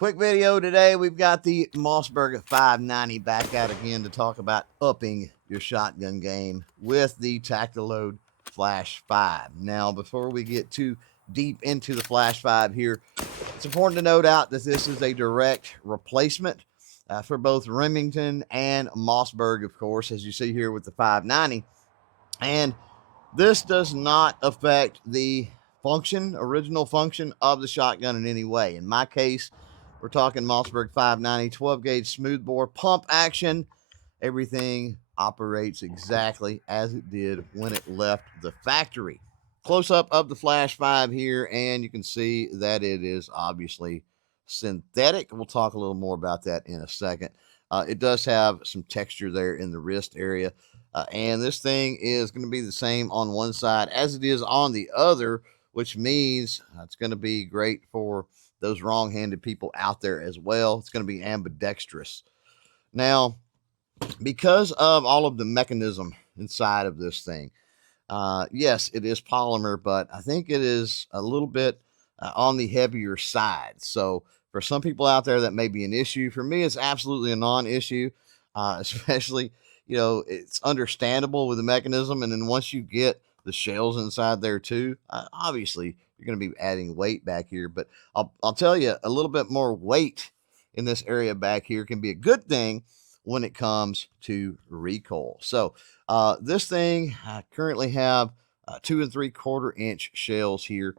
Quick video today. We've got the Mossberg 590 back out again to talk about upping your shotgun game with the TactaLoad Flash 5. Now, before we get too deep into the Flash 5 here, it's important to note out that this is a direct replacement for both Remington and Mossberg, of course, as you see here with the 590. And this does not affect the original function of the shotgun in any way. In my case, we're talking Mossberg 590, 12 gauge smoothbore pump action. Everything operates exactly as it did when it left the factory. Close up of the Flash 5 here, and you can see that it is obviously synthetic. We'll talk a little more about that in a second. It does have some texture there in the wrist area. And this thing is going to be the same on one side as it is on the other, which means it's going to be great for those wrong-handed people out there as well. It's going to be ambidextrous. Now, because of all of the mechanism inside of this thing, yes, it is polymer, but I think it is a little bit on the heavier side. So for some people out there, that may be an issue. For me, it's absolutely a non-issue, especially, you know, it's understandable with the mechanism. And then once you get the shells inside there too, obviously you're going to be adding weight back here. But I'll tell you, a little bit more weight in this area back here can be a good thing when it comes to recoil. So this thing, I currently have 2 3/4 inch shells here.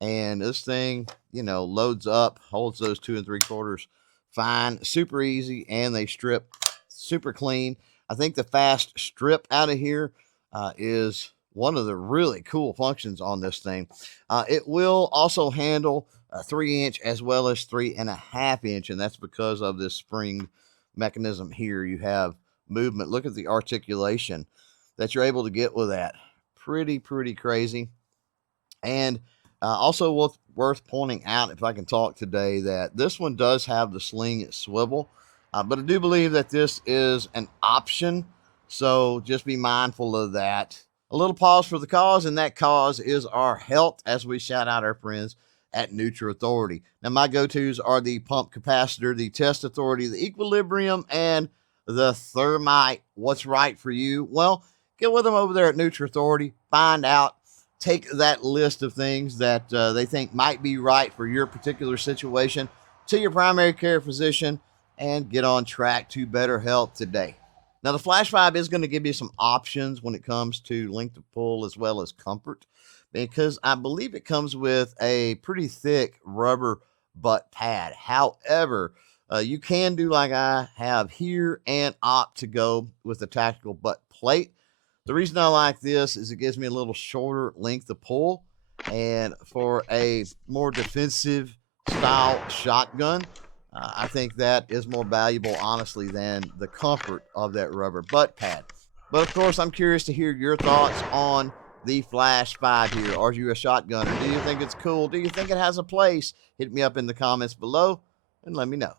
And this thing, you know, loads up, holds those 2 3/4 fine, super easy, and they strip super clean. I think the fast strip out of here is one of the really cool functions on this thing. It will also handle a 3-inch as well as 3.5 inch, and that's because of this spring mechanism here. You have movement. Look at the articulation that you're able to get with that. Pretty crazy. And also worth pointing out, if I can talk today, that this one does have the sling swivel, but I do believe that this is an option, so just be mindful of that. A little pause for the cause, and that cause is our health, as we shout out our friends at Neutral Authority. Now, my go-tos are the pump capacitor, the test authority, the equilibrium, and the thermite. What's right for you? Well, get with them over there at Neutral Authority. Find out. Take that list of things that they think might be right for your particular situation to your primary care physician and get on track to better health today. Now, the Flash 5 is going to give you some options when it comes to length of pull as well as comfort, because I believe it comes with a pretty thick rubber butt pad. However, you can do like I have here and opt to go with the tactical butt plate. The reason I like this is it gives me a little shorter length of pull, and for a more defensive style shotgun, I think that is more valuable, honestly, than the comfort of that rubber butt pad. But of course, I'm curious to hear your thoughts on the Flash 5 here. Are you a shotgunner? Do you think it's cool? Do you think it has a place? Hit me up in the comments below and let me know.